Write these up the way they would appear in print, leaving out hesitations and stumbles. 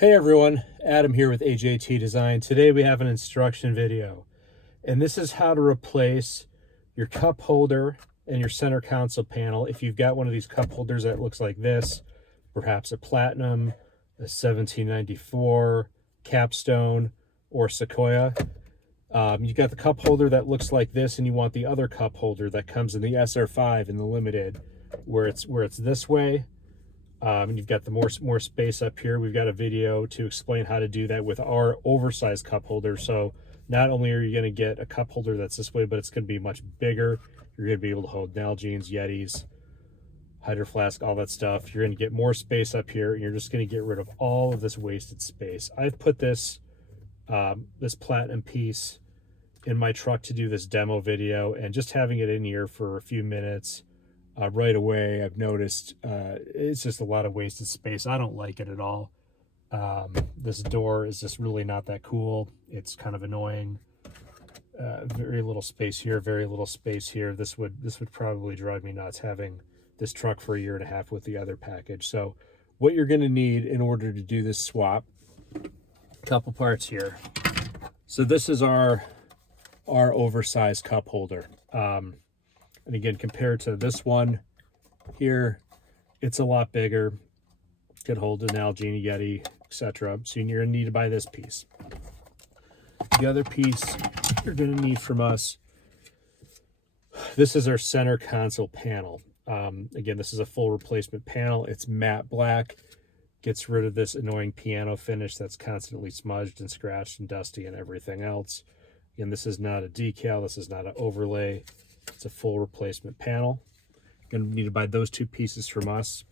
Hey everyone, Adam here with AJT Design. Today we have an instruction video, and this is how to replace your cup holder and your center console panel. If you've got one of these cup holders that looks like this, perhaps a Platinum, a 1794, Capstone, or Sequoia. You got the cup holder that looks like this, and you want the other cup holder that comes in the SR5 in the Limited, where it's this way. And you've got the more space up here. We've got a video to explain how to do that with our oversized cup holder. So not only are you going to get a cup holder that's this way, but it's going to be much bigger. You're going to be able to hold Nalgene's, Yetis, Hydro Flask, all that stuff. You're going to get more space up here, and you're just going to get rid of all of this wasted space. I've put this this Platinum piece in my truck to do this demo video, and just having it in here for a few minutes, right away I've noticed it's just a lot of wasted space. I don't like it at all. This door is just really not that cool. It's kind of annoying. Very little space here, very little space here. This would probably drive me nuts having this truck for 1.5 years with the other package. So what you're going to need in order to do this swap, a couple parts here. So this is our oversized cup holder. And again, compared to this one here, it's a lot bigger. Could hold an Nalgene, Yeti, etc. So you're going to need to buy this piece. The other piece you're going to need from us, this is our center console panel. Again, this is a full replacement panel. It's matte black. Gets rid of this annoying piano finish that's constantly smudged and scratched and dusty and everything else. Again, this is not a decal. This is not an overlay. It's a full replacement panel. You're going to need to buy those two pieces from us.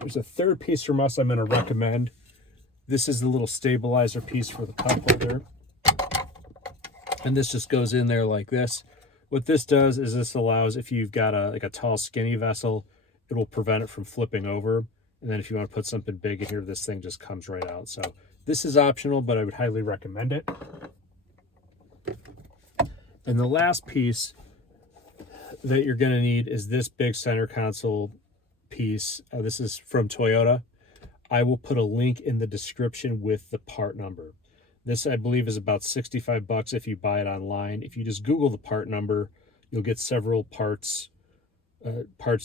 There's a third piece from us I'm going to recommend. This is the little stabilizer piece for the cup holder. And this just goes in there like this. What this does is this allows, if you've got a tall, skinny vessel, it will prevent it from flipping over. And then if you want to put something big in here, this thing just comes right out. So this is optional, but I would highly recommend it. And the last piece that you're going to need is this big center console piece. This is from Toyota. I will put a link in the description with the part number. This, I believe, is about 65 bucks if you buy it online. If you just Google the part number, you'll get several parts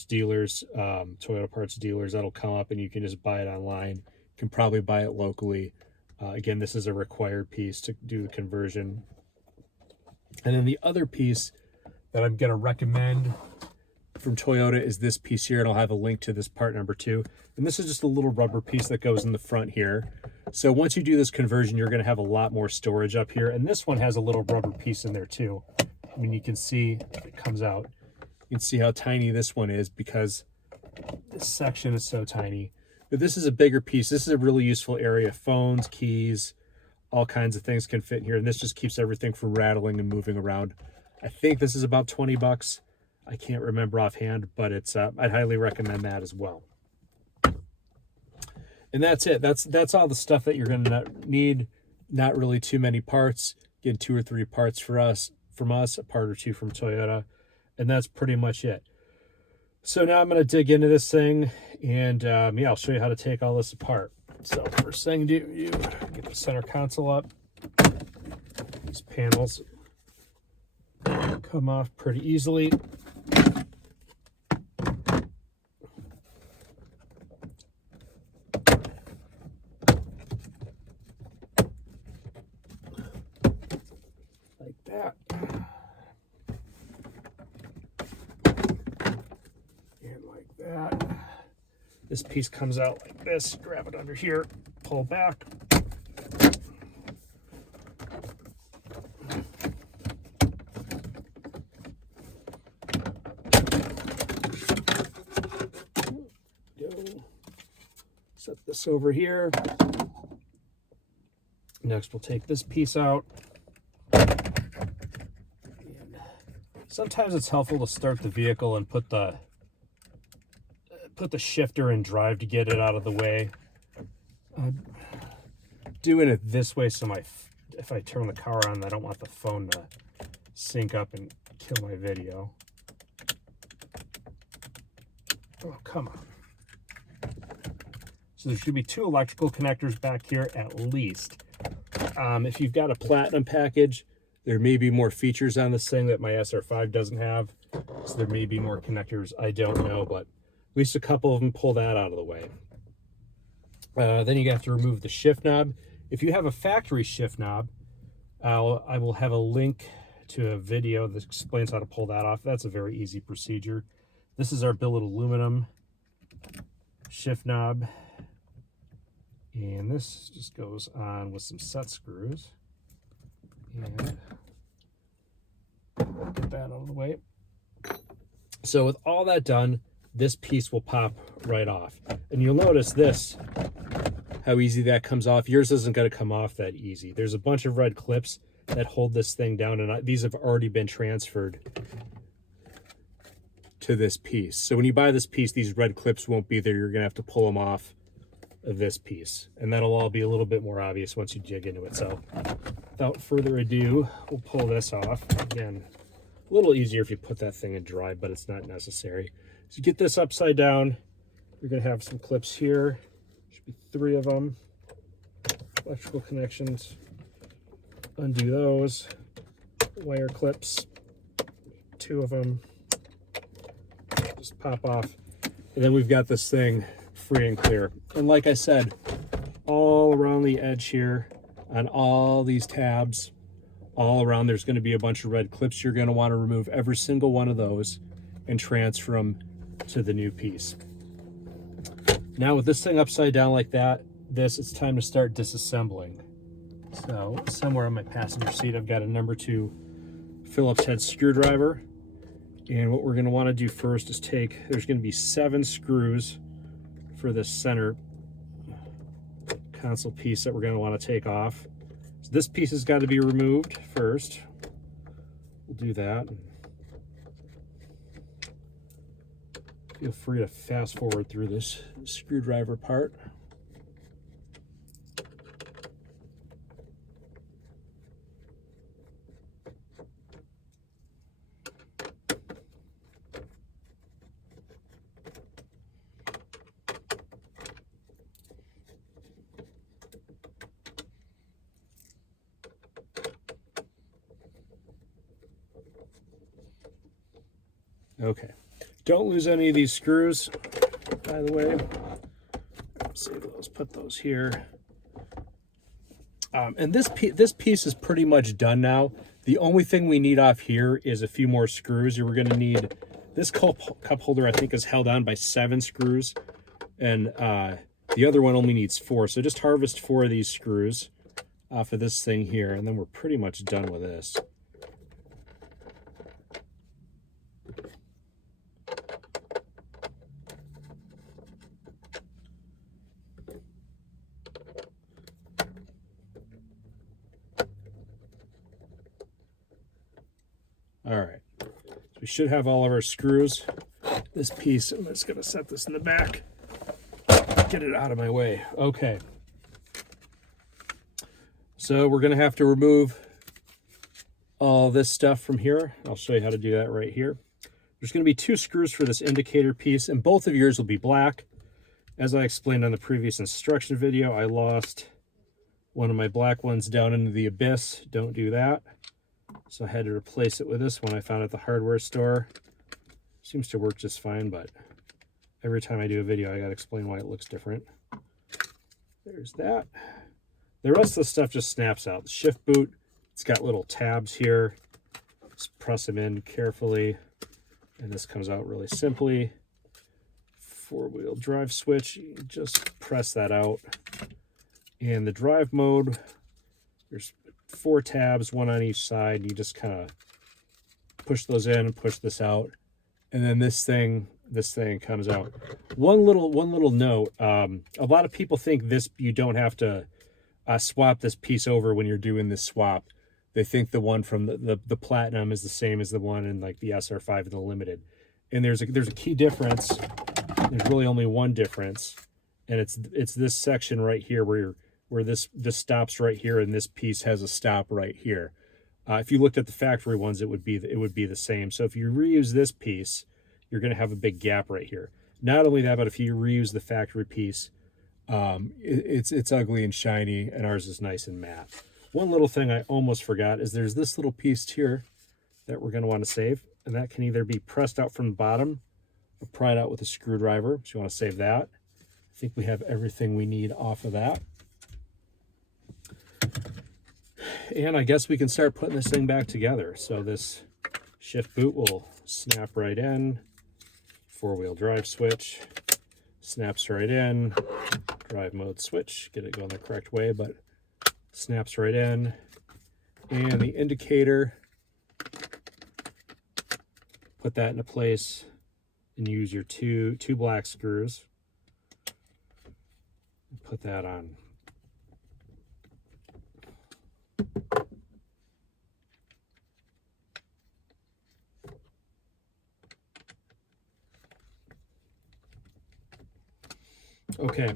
dealers, Toyota parts dealers, that'll come up, and you can just buy it online. You can probably buy it locally. Again, this is a required piece to do the conversion. And then the other piece that I'm going to recommend from Toyota is this piece here, and I'll have a link to this part number too. And this is just a little rubber piece that goes in the front here. So once you do this conversion, you're going to have a lot more storage up here. And this one has a little rubber piece in there too. I mean, you can see if it comes out. You can see how tiny this one is because this section is so tiny. But this is a bigger piece. This is a really useful area. Phones, keys, all kinds of things can fit in here. And this just keeps everything from rattling and moving around. I think this is about 20 bucks. I can't remember offhand, but it's I'd highly recommend that as well. And that's it. That's all the stuff that you're going to need. Not really too many parts. Again, 2 or 3 parts from us, a part or 2 from Toyota, and that's pretty much it. So now I'm going to dig into this thing, and yeah, I'll show you how to take all this apart. So first thing to do, you get the center console up. These panels come off pretty easily. Like that. And like that. This piece comes out like this. Grab it under here, pull back. Set this over here. Next, we'll take this piece out. And sometimes it's helpful to start the vehicle and put the shifter in drive to get it out of the way. I'm doing it this way so if I turn the car on, I don't want the phone to sync up and kill my video. Oh, come on. So there should be 2 electrical connectors back here at least. If you've got a platinum package, there may be more features on this thing that my SR5 doesn't have. So there may be more connectors, I don't know, but at least a couple of them pull that out of the way. Then you have to remove the shift knob. If you have a factory shift knob, I will have a link to a video that explains how to pull that off. That's a very easy procedure. This is our billet aluminum shift knob. And this just goes on with some set screws. And get that out of the way. So with all that done, this piece will pop right off. And you'll notice this, how easy that comes off. Yours isn't going to come off that easy. There's a bunch of red clips that hold this thing down, and these have already been transferred to this piece. So when you buy this piece, these red clips won't be there. You're going to have to pull them off of this piece, and that'll all be a little bit more obvious once you dig into it. So without further ado, we'll pull this off. Again, a little easier if you put that thing in dry, but it's not necessary. So get this upside down. You're going to have some clips here. Should be 3 of them. Electrical connections. Undo those. Wire clips. 2 of them. Just pop off. And then we've got this thing free and clear. And like I said, all around the edge here, on all these tabs, all around, there's going to be a bunch of red clips. You're going to want to remove every single one of those and transfer them to the new piece. Now with this thing upside down like that, it's time to start disassembling. So somewhere on my passenger seat, I've got a number 2 Phillips head screwdriver. And what we're going to want to do first is there's going to be 7 screws for this center console piece that we're going to want to take off. So this piece has got to be removed first. We'll do that. Feel free to fast forward through this screwdriver part. Okay, don't lose any of these screws, by the way. Save those, put those here. And this piece is pretty much done now. The only thing we need off here is a few more screws. You're going to need, this cup holder I think is held on by 7 screws, and the other one only needs 4. So just harvest 4 of these screws off of this thing here, and then we're pretty much done with this. All right, so we should have all of our screws. This piece, I'm just gonna set this in the back, get it out of my way. Okay, so we're gonna have to remove all this stuff from here. I'll show you how to do that right here. There's gonna be 2 screws for this indicator piece, and both of yours will be black. As I explained on the previous instruction video, I lost one of my black ones down into the abyss. Don't do that. So I had to replace it with this one I found at the hardware store. Seems to work just fine, but every time I do a video, I gotta explain why it looks different. There's that. The rest of the stuff just snaps out. The shift boot, it's got little tabs here. Just press them in carefully, and this comes out really simply. 4-wheel drive switch, you just press that out. And the drive mode, there's 4 tabs, 1 on each side. You just kind of push those in and push this out, and then this thing comes out. One little note: a lot of people think you don't have to swap this piece over when you're doing this swap. They think the one from the platinum is the same as the one in like the SR5 and the limited, and there's a key difference. There's really only one difference, and it's this section right here where this stops right here, and this piece has a stop right here. If you looked at the factory ones, it would be the same. So if you reuse this piece, you're going to have a big gap right here. Not only that, but if you reuse the factory piece, It's ugly and shiny, and ours is nice and matte. One little thing I almost forgot is there's this little piece here that we're going to want to save, and that can either be pressed out from the bottom or pried out with a screwdriver. So you want to save that. I think we have everything we need off of that. And I guess we can start putting this thing back together. So this shift boot will snap right in. Four-wheel drive switch snaps right in. Drive mode switch, get it going the correct way, but snaps right in. And the indicator, put that into place and use your two black screws. Put that on. Okay,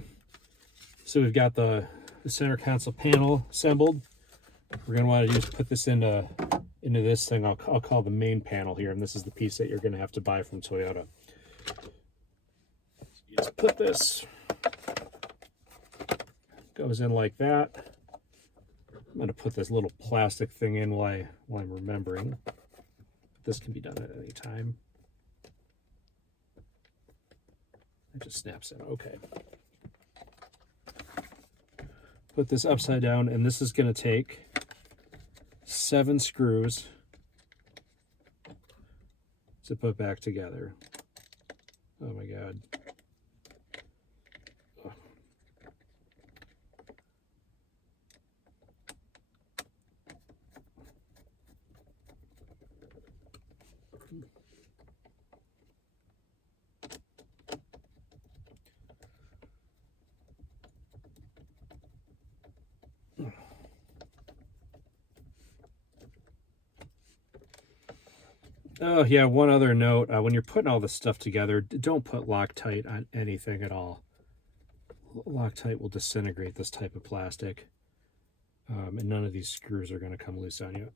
so we've got the center console panel assembled. We're going to want to just put this into this thing I'll call the main panel here, and this is the piece that you're going to have to buy from Toyota. You just put this, goes in like that. I'm going to put this little plastic thing in while I'm remembering. This can be done at any time. It just snaps in. Okay. Put this upside down, and this is going to take 7 screws to put back together. Oh my God. Oh yeah, one other note, when you're putting all this stuff together, don't put Loctite on anything at all. Loctite will disintegrate this type of plastic, and none of these screws are going to come loose on you.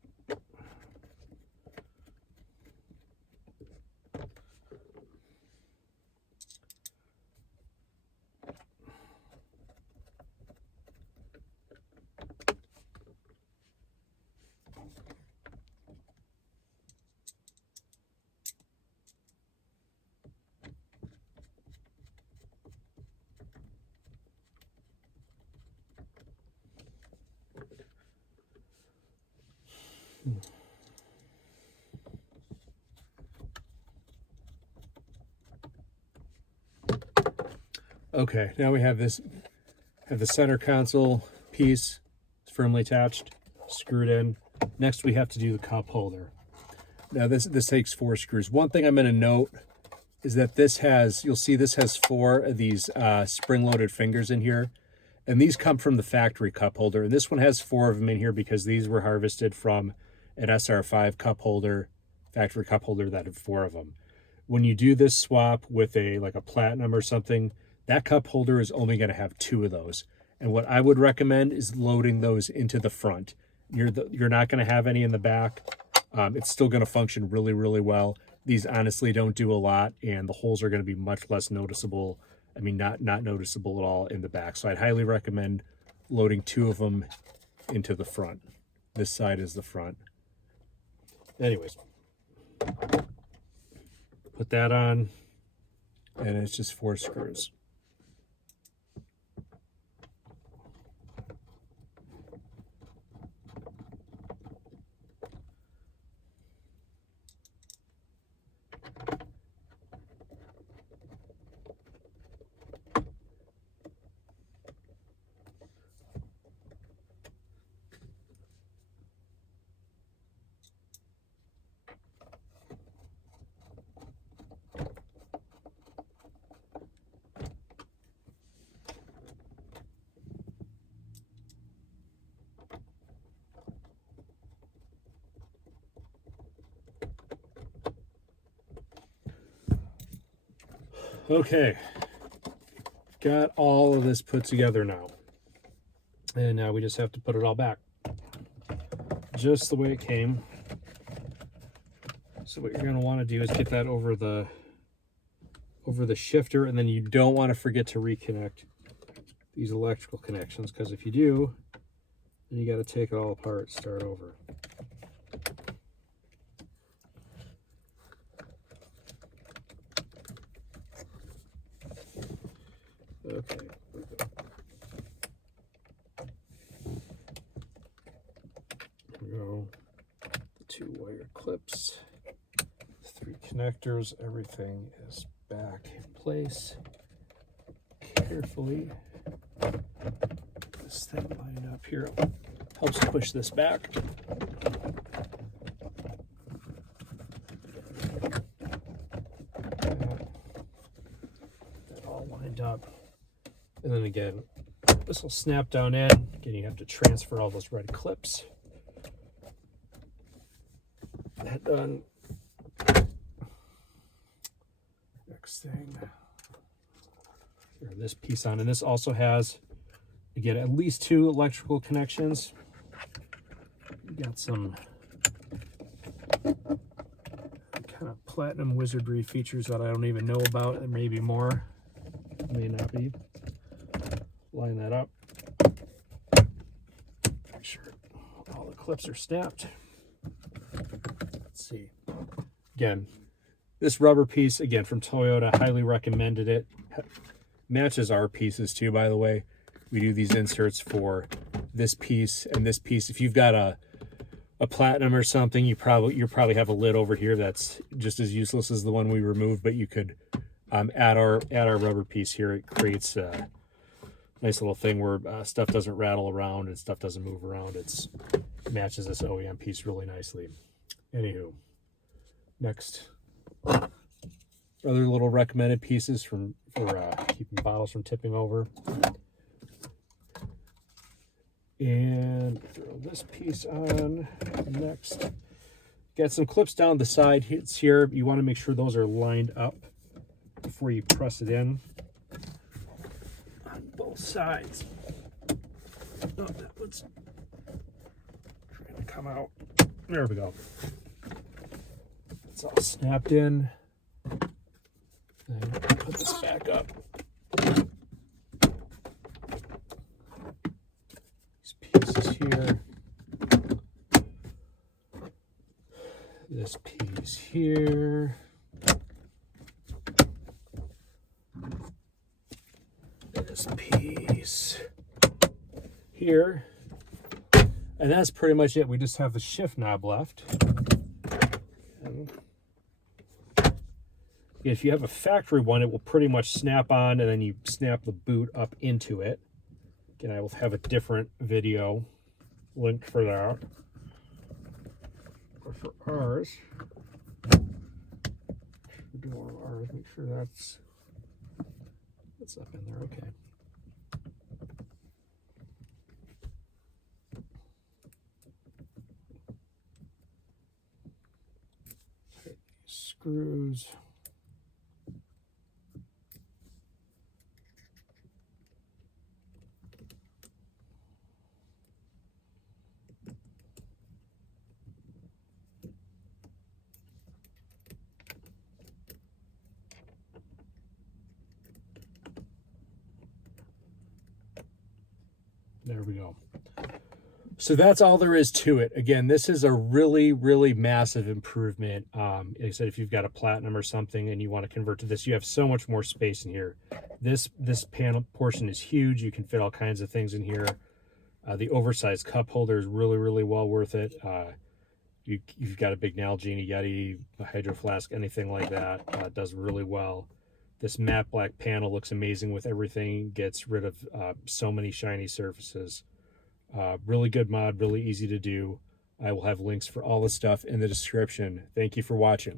Okay, now we have the center console piece firmly attached, screwed in. Next we have to do the cup holder. Now this takes 4 screws. One thing I'm going to note is that this has, you'll see this has 4 of these spring-loaded fingers in here, and these come from the factory cup holder. And this one has 4 of them in here because these were harvested from an SR5 cup holder, factory cup holder that had 4 of them. When you do this swap with like a platinum or something, that cup holder is only going to have 2 of those. And what I would recommend is loading those into the front. You're not going to have any in the back. It's still going to function really, really well. These honestly don't do a lot, and the holes are going to be much less noticeable. I mean, not noticeable at all in the back. So I'd highly recommend loading 2 of them into the front. This side is the front. Anyways, put that on, and it's just 4 screws. Okay, got all of this put together now. And now we just have to put it all back. Just the way it came. So what you're going to want to do is get that over the shifter, and then you don't want to forget to reconnect these electrical connections, because if you do, then you got to take it all apart, start over. Okay. Here we go. The 2 wire clips, 3 connectors, everything is back in place. Carefully. This thing lined up here helps push this back. That all lined up. And then again, this will snap down in. Again, you have to transfer all those red clips. That done. Next thing, turn this piece on, and this also has, again, at least 2 electrical connections. You got some kind of platinum wizardry features that I don't even know about. There may be more, may not be. Line that up. Make sure all the clips are snapped. Let's see. Again, this rubber piece, again, from Toyota, highly recommended it. Matches our pieces too, by the way. We do these inserts for this piece and this piece. If you've got a platinum or something, you probably have a lid over here that's just as useless as the one we removed, but you could add our rubber piece here. It creates a nice little thing where stuff doesn't rattle around and stuff doesn't move around. It matches this OEM piece really nicely. Anywho, next, other little recommended pieces for keeping bottles from tipping over. And throw this piece on next. Got some clips down the side here. You want to make sure those are lined up before you press it in on both sides. Oh, that was trying to come out. There we go. It's all snapped in. And put this back up. These pieces here. This piece here. This piece here. And that's pretty much it. We just have the shift knob left. And if you have a factory one, it will pretty much snap on, and then you snap the boot up into it. Again, I will have a different video linked for that. But for ours, make sure that's up in there. Okay. Screws. There we go. So that's all there is to it. Again, this is a really, really massive improvement. Like I said, if you've got a platinum or something and you want to convert to this, you have so much more space in here. This panel portion is huge. You can fit all kinds of things in here. The oversized cup holder is really, really well worth it. You've got a big Nalgene, Yeti, a Hydro Flask, anything like that. It does really well. This matte black panel looks amazing with everything. Gets rid of so many shiny surfaces. Really good mod, really easy to do. I will have links for all the stuff in the description. Thank you for watching.